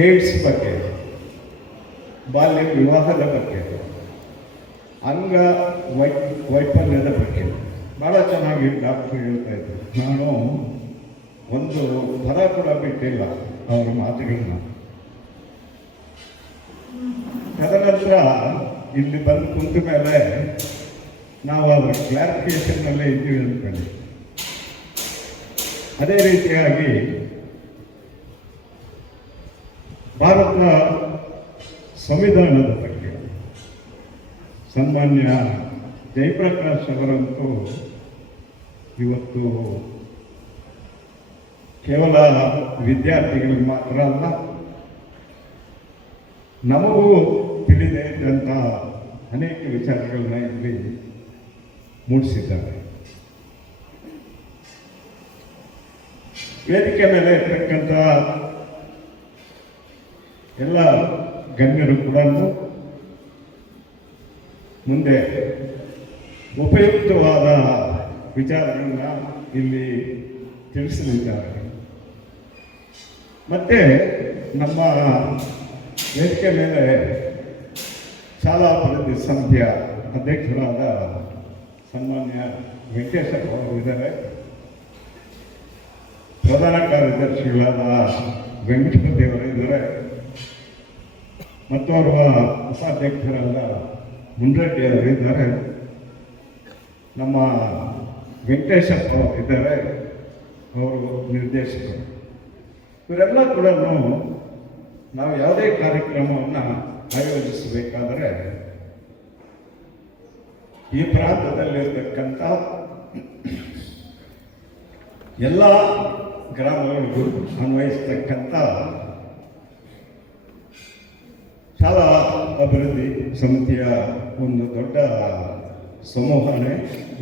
AIDS ಬಗ್ಗೆ, ಬಾಲ್ಯ ವಿವಾಹದ ಬಗ್ಗೆ, ಅಂಗ ವೈ, ವೈಫಲ್ಯದ ಬಗ್ಗೆ. ಭಾಳ ಚೆನ್ನಾಗಿ ಡಾಕ್ಟ್ರು ಹೇಳ್ತಾ ಇದ್ರು. ನಾನು ಒಂದು ಪದ ಕೂಡ ಬಿಟ್ಟಿಲ್ಲ ಅವರ ಮಾತುಗಳನ್ನ ತದನಂತರ ಇಲ್ಲಿ ಬಂದು ಕುಂತ ಮೇಲೆ ನಾವು ಅದರ ಕ್ಲಾರಿಫಿಕೇಶನ್ನಲ್ಲೇ ಇದ್ದೀವಿ ಅಂದ್ಕೊಂಡು ಅದೇ ರೀತಿಯಾಗಿ ಭಾರತ ಸಂವಿಧಾನದ ಬಗ್ಗೆ ಸನ್ಮಾನ್ಯ ಜಯಪ್ರಕಾಶ್ ಅವರಂತೂ ಇವತ್ತು ಕೇವಲ ವಿದ್ಯಾರ್ಥಿಗಳಿಗೆ ಮಾತ್ರ ಅಲ್ಲ, ನಮಗೂ ತಿಳಿದೇ ಇದ್ದಂಥ ಅನೇಕ ವಿಚಾರಗಳನ್ನ ಇಲ್ಲಿ ಮೂಡಿಸಿದ್ದಾರೆ. ವೇದಿಕೆ ಮೇಲೆ ಇರ್ತಕ್ಕಂಥ ಎಲ್ಲ ಗಣ್ಯರು ಕೂಡ ಮುಂದೆ ಉಪಯುಕ್ತವಾದ ವಿಚಾರಗಳನ್ನ ಇಲ್ಲಿ ತಿಳಿಸಲಿದ್ದಾರೆ. ಮತ್ತೆ ನಮ್ಮ ವೇದಿಕೆ ಮೇಲೆ ಶಾಲಾ ಅಭಿವೃದ್ಧಿ ಸಮಿತಿಯ ಅಧ್ಯಕ್ಷರಾದ ಸನ್ಮಾನ್ಯ ವೆಂಕಟೇಶ ಅವರು ಇದ್ದಾರೆ. ಪ್ರಧಾನ ಕಾರ್ಯದರ್ಶಿಗಳಾದ ವೆಂಕಟಪತಿ ಅವರು ಇದ್ದಾರೆ. ಮತ್ತು ಹೊಸ ಉಪಾಧ್ಯಕ್ಷರಾದ ಮುಂಡ್ರೆಡ್ಡಿ ಅವರು ಇದ್ದಾರೆ. ನಮ್ಮ ವೆಂಕಟೇಶಪ್ಪ ಅವರು ಇದ್ದಾರೆ. ಅವರು ನಿರ್ದೇಶಕರು. ಇವರೆಲ್ಲ ಕೂಡ ನಾವು ಯಾವುದೇ ಕಾರ್ಯಕ್ರಮವನ್ನು ಆಯೋಜಿಸಬೇಕಾದರೆ ಈ ಪ್ರಾಂತದಲ್ಲಿರ್ತಕ್ಕಂಥ ಎಲ್ಲ ಗ್ರಾಮಗಳಿಗೂ ಅನ್ವಯಿಸ್ತಕ್ಕಂಥ ಶಾಲಾ ಅಭಿವೃದ್ಧಿ ಸಮಿತಿಯ ಒಂದು ದೊಡ್ಡ ಸಂವಹನೆ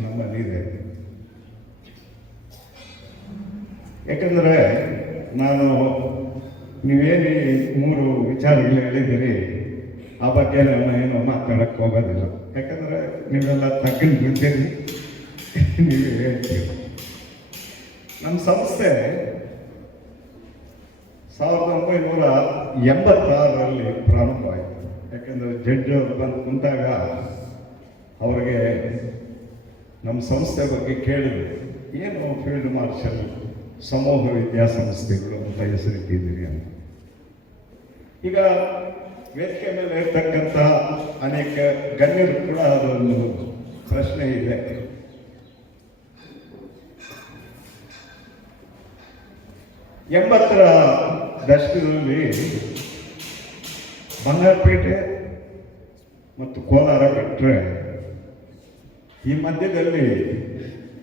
ನಮ್ಮಲ್ಲಿದೆ ಯಾಕಂದರೆ ನಾನು ನೀವೇನು ಮೂರು ವಿಚಾರಗಳು ಹೇಳಿದ್ದೀರಿ, ಆ ಬಗ್ಗೆ ನಾನು ಏನು ಮಾತಾಡಕ್ಕೆ ಹೋಗೋದಿಲ್ಲ. ಯಾಕಂದರೆ ನೀವೆಲ್ಲ ತಗ್ಗಿನ ಬಿದ್ದೀರಿ ನೀವು ಹೇಳ್ತೀರಿ. ನಮ್ಮ ಸಂಸ್ಥೆ ಸಾವಿರದ ಒಂಬೈನೂರ ಎಂಬತ್ತಾರರಲ್ಲಿ ಪ್ರಾರಂಭ ಆಯಿತು ಯಾಕಂದರೆ ಜಡ್ಜ್ ಅವರು ಬಂದು ಕುಂತಾಗ ಅವ್ರಿಗೆ ನಮ್ಮ ಸಂಸ್ಥೆ ಬಗ್ಗೆ ಕೇಳಿದ್ರು. ಏನು ಫೀಲ್ಡ್ ಮಾರ್ಷಲ್ ಸಮೂಹ ವಿದ್ಯಾಸಂಸ್ಥೆಗಳು ಅಂತ ಹೆಸರಿಟ್ಟಿದ್ದೀರಿ ಅಂತ. ಈಗ ವೇದಿಕೆ ಮೇಲೆ ಇರ್ತಕ್ಕಂಥ ಅನೇಕ ಗಣ್ಯರು ಕೂಡ ಅದೊಂದು ಪ್ರಶ್ನೆ ಇದೆ. ಎಂಬತ್ತರ ದಶಕದಲ್ಲಿ ಬಂಗಾರಪೇಟೆ ಮತ್ತು ಕೋಲಾರ ಬಿಟ್ಟರೆ ಈ ಮಧ್ಯದಲ್ಲಿ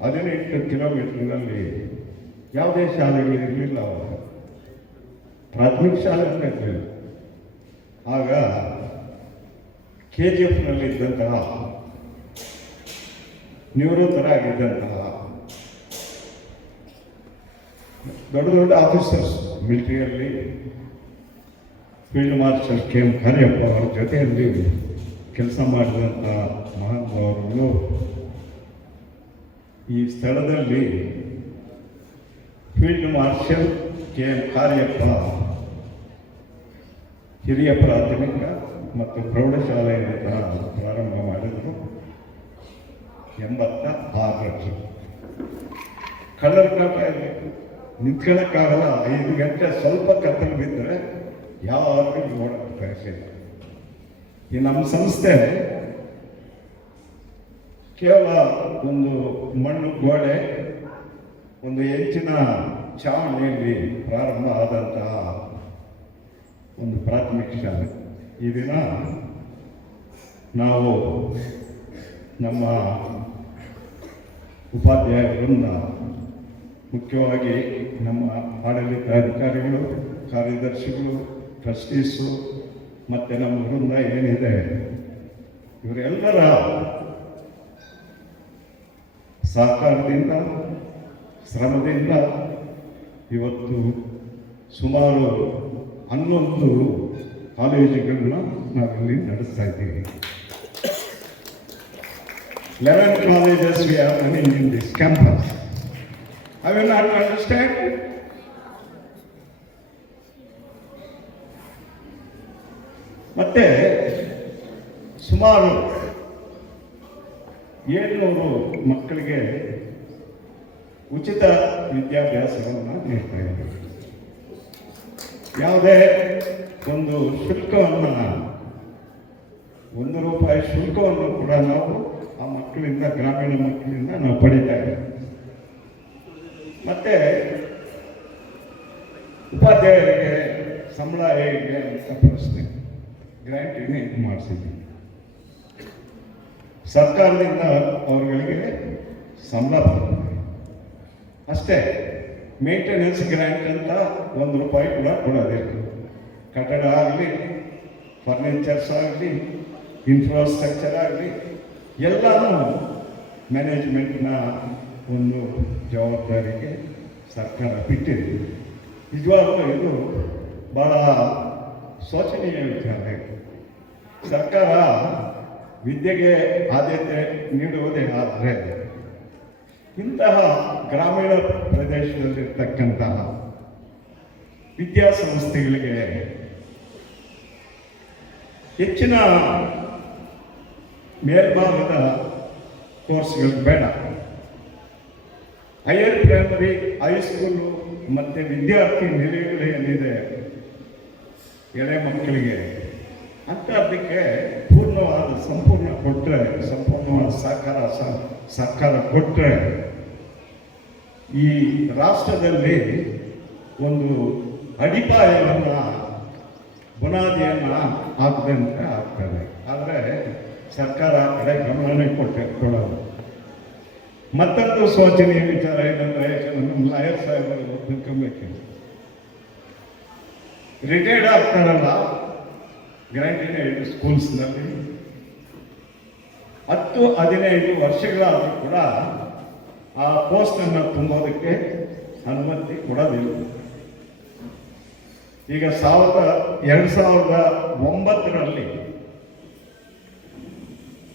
ಹದಿನೆಂಟು ಕಿಲೋಮೀಟರ್ನಲ್ಲಿ ಯಾವುದೇ ಶಾಲೆಗಳು ಇರಲಿಲ್ಲ. ಪ್ರಾಥಮಿಕ ಶಾಲೆ ಇರಲಿಲ್ಲ ಆಗ ಕೆ ಜಿ ಎಫ್ನಲ್ಲಿ ಇದ್ದಂತಹ ನಿವೃತ್ತರಾಗಿದ್ದಂತಹ ದೊಡ್ಡ ದೊಡ್ಡ officers ಮಿಲಿಟರಿಯಲ್ಲಿ field marshal K M Cariappa ಅವರ ಜೊತೆಯಲ್ಲಿ ಕೆಲಸ ಮಾಡಿದಂಥ ಮಹಾನುಭಾವರುಗಳು ಈ ಸ್ಥಳದಲ್ಲಿ field marshal K M Cariappa ಹಿರಿಯ ಪ್ರಾಥಮಿಕ ಮತ್ತು ಪ್ರೌಢಶಾಲೆಯನ್ನು ಪ್ರಾರಂಭ ಮಾಡಿದರು. ಎಂಬತ್ತ ಆರು ಕಲರ್ ಕಾಟ ಇರಬೇಕು ನಿಂತ್ಕೊಳ್ಳೋಕ್ಕಾಗಲ್ಲ. ಐದು ಗಂಟೆ ಸ್ವಲ್ಪ ಕತ್ತಲು ಬಿದ್ದರೆ ಯಾರಿಗೂ ನೋಡೋಕ್ಕೆ ಕರೆಸಿಲ್ಲ ಈ ನಮ್ಮ ಸಂಸ್ಥೆ ಕೇವಲ ಒಂದು ಮಣ್ಣು, ಗೋಡೆ, ಒಂದು ಹೆಂಚಿನ ಚಾವಣಿಯಲ್ಲಿ ಪ್ರಾರಂಭ ಆದಂತಹ ಒಂದು ಪ್ರಾಥಮಿಕ ಶಾಲೆ. ಈ ದಿನ ನಾವು ನಮ್ಮ ಉಪಾಧ್ಯಾಯರನ್ನ ಮುಖ್ಯವಾಗಿ ನಮ್ಮ ಆಡಳಿತ ಅಧಿಕಾರಿಗಳು ಕಾರ್ಯದರ್ಶಿಗಳು ಟ್ರಸ್ಟೀಸು ಮತ್ತು ನಮ್ಮ ವೃಂದ ಏನಿದೆ? ಇವರೆಲ್ಲರ ಸಹಕಾರದಿಂದ, ಶ್ರಮದಿಂದ ಇವತ್ತು ಸುಮಾರು ಹನ್ನೊಂದು ಕಾಲೇಜುಗಳನ್ನ ನಾವಿಲ್ಲಿ ನಡೆಸ್ತಾ ಇದ್ದೀವಿ. Eleven colleges we are in this campus I will not understand. ಮತ್ತೆ ಸುಮಾರು ಏಳ್ನೂರು ಮಕ್ಕಳಿಗೆ ಉಚಿತ ವಿದ್ಯಾಭ್ಯಾಸವನ್ನು ನೀಡ್ತಾ ಇದ್ದೀವಿ ಯಾವುದೇ ಒಂದು ಶುಲ್ಕವನ್ನು, ಒಂದು ರೂಪಾಯಿ ಶುಲ್ಕವನ್ನು ಕೂಡ ನಾವು ಆ ಮಕ್ಕಳಿಂದ, ಗ್ರಾಮೀಣ ಮಕ್ಕಳಿಂದ ನಾವು ಪಡೀತಾ ಇದ್ದೀವಿ. ಮತ್ತೆ ಉಪಾಧ್ಯಾಯರಿಗೆ ಸಂಬಳ ಹೇಗೆ ಅಂತ ಗ್ರ್ಯಾಂಟಿನ ಇದು ಮಾಡಿಸಿದ್ವಿ. ಸರ್ಕಾರದಿಂದ ಅವರುಗಳಿಗೆ ಸಂಬಳ ಬರ್ತದೆ. ಅಷ್ಟೇ ಮೇಂಟೆನೆನ್ಸ್ ಗ್ರ್ಯಾಂಟ್ ಅಂತ ಒಂದು ರೂಪಾಯಿ ಕೂಡ ಕೊಡೋದಿರ್ತದೆ ಕಟ್ಟಡ ಆಗಲಿ ಫರ್ನಿಚರ್ಸ್ ಆಗಲಿ ಇನ್ಫ್ರಾಸ್ಟ್ರಕ್ಚರ್ ಆಗಲಿ, ಎಲ್ಲನೂ ಮ್ಯಾನೇಜ್ಮೆಂಟ್ನ ಒಂದು ಜವಾಬ್ದಾರಿಗೆ ಸರ್ಕಾರ ಬಿಟ್ಟಿದೆ. ನಿಜವಾಗ್ಲೂ ಇದು ಭಾಳ ಶೋಚನೀಯ ವಿಚಾರ. ಸರ್ಕಾರ ವಿದ್ಯೆಗೆ ಆದ್ಯತೆ ನೀಡುವುದೇ ಆದರೆ ಇಂತಹ ಗ್ರಾಮೀಣ ಪ್ರದೇಶದಲ್ಲಿರ್ತಕ್ಕಂತಹ ವಿದ್ಯಾಸಂಸ್ಥೆಗಳಿಗೆ ಹೆಚ್ಚಿನ ಮೇಲ್ಭಾಗದ ಕೋರ್ಸ್ಗಳು ಬೇಡ. ಹೈಯರ್ ಪ್ರೈಮರಿ ಹೈಸ್ಕೂಲು ಮತ್ತು ವಿದ್ಯಾರ್ಥಿ ನಿಲಯಗಳು ಏನಿದೆ, ಎಳೆ ಮಕ್ಕಳಿಗೆ ಅಂಥದ್ದಕ್ಕೆ ಪೂರ್ಣವಾದ ಸಂಪೂರ್ಣ ಕೊಟ್ಟರೆ ಸಂಪೂರ್ಣವಾದ ಸಹಕಾರ ಸರ್ಕಾರ ಕೊಟ್ಟರೆ ಈ ರಾಷ್ಟ್ರದಲ್ಲಿ ಒಂದು ಅಡಿಪಾಯವನ್ನು, ಬುನಾದಿಯನ್ನು ಹಾಕದಂತೆ ಆಗ್ತದೆ. ಆದರೆ ಸರ್ಕಾರ ಆ ಕಡೆ ಗಮನನೇ ಕೊಟ್ಟೆ ಕೊಡೋದು ಮತ್ತೊಂದು ಶೋಚನೀಯ ವಿಚಾರ ಏನಂದ್ರೆ ನಮ್ಮ ಲಾಯರ್ ಸಾಹೇಬರು ತಿಳ್ಕೊಬೇಕು ರಿಟೈರ್ಡ್ ಆಗ್ತಾರಲ್ಲ ಗ್ರಾಂಟಿನ ಸ್ಕೂಲ್ಸ್ನಲ್ಲಿ ಹತ್ತು ಹದಿನೈದು ವರ್ಷಗಳಾದರೂ ಕೂಡ ಆ ಪೋಸ್ಟನ್ನು ತುಂಬೋದಕ್ಕೆ ಅನುಮತಿ ಕೊಡೋದಿಲ್ಲ ಈಗ ಸಾವಿರದ ಎರಡು ಸಾವಿರದ ಒಂಬತ್ತರಲ್ಲಿ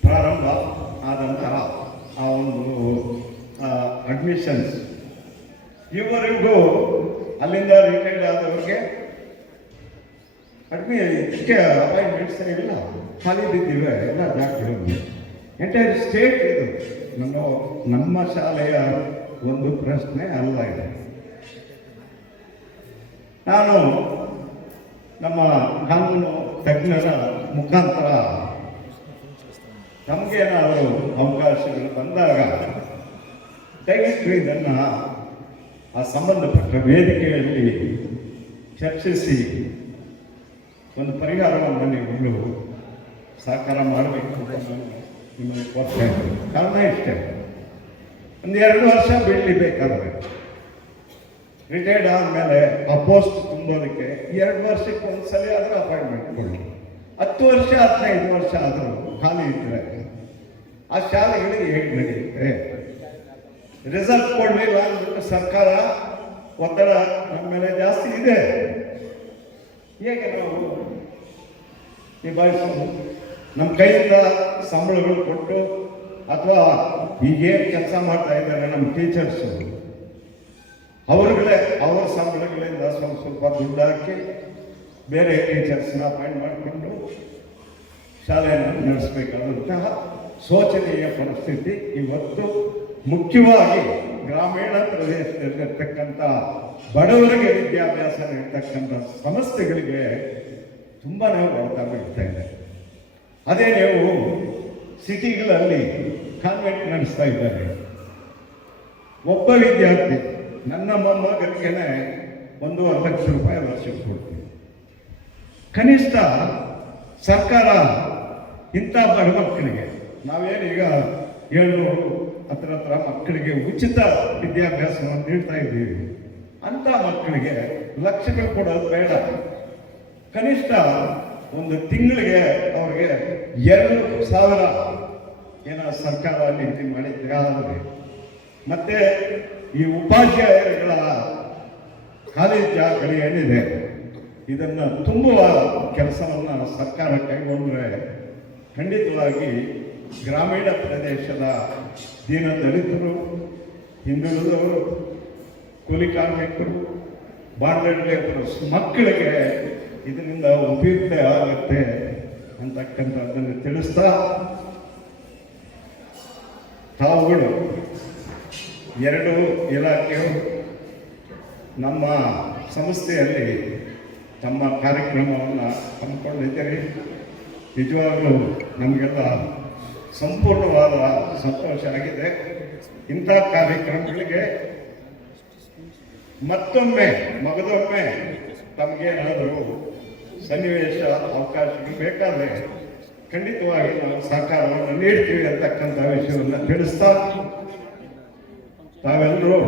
ಪ್ರಾರಂಭ ಆದಂತಹ ಆ ಒಂದು ಅಡ್ಮಿಷನ್ಸ್ ಇವರಿಗೂ ಅಲ್ಲಿಂದ ರಿಟೈರ್ಡ್ ಆದವ್ರಿಗೆ ಅಡ್ಮಿ ಇದಕ್ಕೆ ಅಪಾಯಿಂಟ್ಮೆಂಟ್ಸ್ ಇಲ್ಲ. ಖಾಲಿ ಬಿದ್ದಿವೆ, ಎಲ್ಲ ದಾಖಲೆ ಎಂಟೈರ್ ಸ್ಟೇಟ್ ಇದು. ನಮ್ಮ ನಮ್ಮ ಶಾಲೆಯ ಒಂದು ಪ್ರಶ್ನೆ ಅಲ್ಲ ಇದೆ. ನಾನು ನಮ್ಮ ಕಾನೂನು ತಜ್ಞರ ಮುಖಾಂತರ ನಮಗೇನಾದರೂ ಅವಕಾಶಗಳು ಬಂದಾಗ ದಯವಿಟ್ಟು ಇದನ್ನು ಆ ಸಂಬಂಧಪಟ್ಟ ವೇದಿಕೆಯಲ್ಲಿ ಚರ್ಚಿಸಿ ಒಂದು ಪರಿಹಾರವನ್ನು ನೀವು ಸಹಕಾರ ಮಾಡಬೇಕು ಅಂತ ನಾನು ನಿಮ್ಮನ್ನು ಕಾರಣ ಇಷ್ಟೇ. ಒಂದು ಎರಡು ವರ್ಷ ಬಿಡಲಿ ಬೇಕಾದ್ರೆ. ರಿಟೈರ್ಡ್ ಆದಮೇಲೆ ಆ ಪೋಸ್ಟ್ ತುಂಬೋದಕ್ಕೆ ಎರಡು ವರ್ಷಕ್ಕೆ ಒಂದ್ಸಲ ಆದರೂ ಅಪಾಯಿಂಟ್ಮೆಂಟ್ ಕೊಡಿ. ಹತ್ತು ವರ್ಷ, ಹದಿನೈದು ವರ್ಷ ಆದರೂ ಖಾಲಿ ಇದ್ದರೆ ಆ ಶಾಲೆಗಳಿಗೆ ಹೇಗೆ ನಡೆಯುತ್ತೆ? ರಿಸಲ್ಟ್ ಕೊಡಲಿಲ್ಲ ಅಂದ್ಬಿಟ್ಟು ಸರ್ಕಾರ ಒತ್ತಡ ನಮ್ಮ ಮೇಲೆ ಜಾಸ್ತಿ ಇದೆ. ಹೇಗೆ ನಾವು ನಿಭಾಯಿಸೋದು? ನಮ್ಮ ಕೈಯಿಂದ ಸಂಬಳಗಳು ಕೊಟ್ಟು ಅಥವಾ ಈಗೇನು ಕೆಲಸ ಮಾಡ್ತಾ ಇದ್ದಾರೆ ನಮ್ಮ ಟೀಚರ್ಸು ಅವ್ರಗಳೇ ಅವರ ಸಂಬಳಗಳಿಂದ ಸ್ವಲ್ಪ ಸ್ವಲ್ಪ ದುಡ್ಡು ಹಾಕಿ ಬೇರೆ ಟೀಚರ್ಸ್ನ ಅಪಾಯಿಂಟ್ ಮಾಡಿಕೊಂಡು ಶಾಲೆಯನ್ನು ನಡೆಸಬೇಕಾದಂತಹ ಶೋಚನೀಯ ಪರಿಸ್ಥಿತಿ ಇವತ್ತು ಮುಖ್ಯವಾಗಿ ಗ್ರಾಮೀಣ ಪ್ರದೇಶದಲ್ಲಿರ್ತಕ್ಕಂಥ ಬಡವರಿಗೆ ವಿದ್ಯಾಭ್ಯಾಸ ನೀಡ್ತಕ್ಕಂಥ ಸಂಸ್ಥೆಗಳಿಗೆ ತುಂಬಾ ಹೊಡೆತ ಬೀಳ್ತಾ ಇದೆ. ಅದೇ ನೀವು ಸಿಟಿಗಳಲ್ಲಿ ಕಾನ್ವೆಂಟ್ ನಡೆಸ್ತಾ ಇದ್ದಾರೆ. ಒಬ್ಬ ವಿದ್ಯಾರ್ಥಿ, ನನ್ನ ಮೊಮ್ಮಗನಿಗೆ ಒಂದೂವರೆ ಲಕ್ಷ ರೂಪಾಯಿ ವರ್ಷಕ್ಕೆ ಕೊಡ್ತೀನಿ. ಕನಿಷ್ಠ ಸರ್ಕಾರ ಇಂಥ ಬಡ ಮಕ್ಕಳಿಗೆ ನಾವೇನೀಗ ಏಳ್ನೂರು ಹತ್ರ ಹತ್ರ ಮಕ್ಕಳಿಗೆ ಉಚಿತ ವಿದ್ಯಾಭ್ಯಾಸವನ್ನು ನೀಡ್ತಾ ಇದ್ದೀವಿ. ಅಂಥ ಮಕ್ಕಳಿಗೆ ಲಕ್ಷಗಳು ಕೊಡೋದು ಬೇಡ. ಕನಿಷ್ಠ ಒಂದು ತಿಂಗಳಿಗೆ ಅವ್ರಿಗೆ ಎರಡು ಸಾವಿರ ಏನೋ ಸರ್ಕಾರ ನೀತಿ ಮಾಡಿದ್ರೆ ಆದರೆ ಮತ್ತೆ ಈ ಉಪಾಧ್ಯಾಯರುಗಳ ಖಾಲಿ ಜಾಗಗಳು ಏನಿದೆ, ಇದನ್ನ ತುಂಬುವ ಕೆಲಸವನ್ನು ಸರ್ಕಾರ ಕೈಗೊಂಡ್ರೆ ಖಂಡಿತವಾಗಿ ಗ್ರಾಮೀಣ ಪ್ರದೇಶದ ದೀನ ದಲಿತರು, ಹಿಂದುಳಿದವರು, ಕೂಲಿ ಕಾರ್ಮಿಕರು ಬಾಂಧವ್ಯರು ಮಕ್ಕಳಿಗೆ ಇದರಿಂದ ಉಪಯುಕ್ತ ಆಗುತ್ತೆ ಅಂತಕ್ಕಂಥದ್ದನ್ನು ತಿಳಿಸ್ತಾ ತಾವುಗಳು ಎರಡು ಇಲಾಖೆಯು ನಮ್ಮ ಸಂಸ್ಥೆಯಲ್ಲಿ ತಮ್ಮ ಕಾರ್ಯಕ್ರಮವನ್ನು ಹಮ್ಮಿಕೊಂಡಿದ್ದೀರಿ. ನಿಜವಾಗಲೂ ನಮಗೆಲ್ಲ ಸಂಪೂರ್ಣವಾದ ಸಂತೋಷ ಆಗಿದೆ ಇಂಥ ಕಾರ್ಯಕ್ರಮಗಳಿಗೆ ಮತ್ತೊಮ್ಮೆ, ಮಗದೊಮ್ಮೆ ತಮಗೇನಾದರೂ ಸನ್ನಿವೇಶ ಅವಕಾಶಗಳು ಬೇಕಾದರೆ ಖಂಡಿತವಾಗಿ ನಾವು ಸಹಕಾರವನ್ನು ನೀಡ್ತೀವಿ ಅಂತಕ್ಕಂಥ ವಿಷಯವನ್ನು ತಿಳಿಸ್ತಾ ತಾವೆಲ್ಲರೂ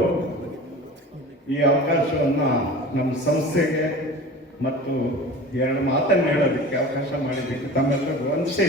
ಈ ಅವಕಾಶವನ್ನು ನಮ್ಮ ಸಂಸ್ಥೆಗೆ ಮತ್ತು ಎರಡು ಮಾತನ್ನು ಹೇಳೋದಕ್ಕೆ ಅವಕಾಶ ಮಾಡಿದ್ದಕ್ಕೆ ತಮ್ಮೆಲ್ಲರಿಗೂ ವಂದಿಸಿ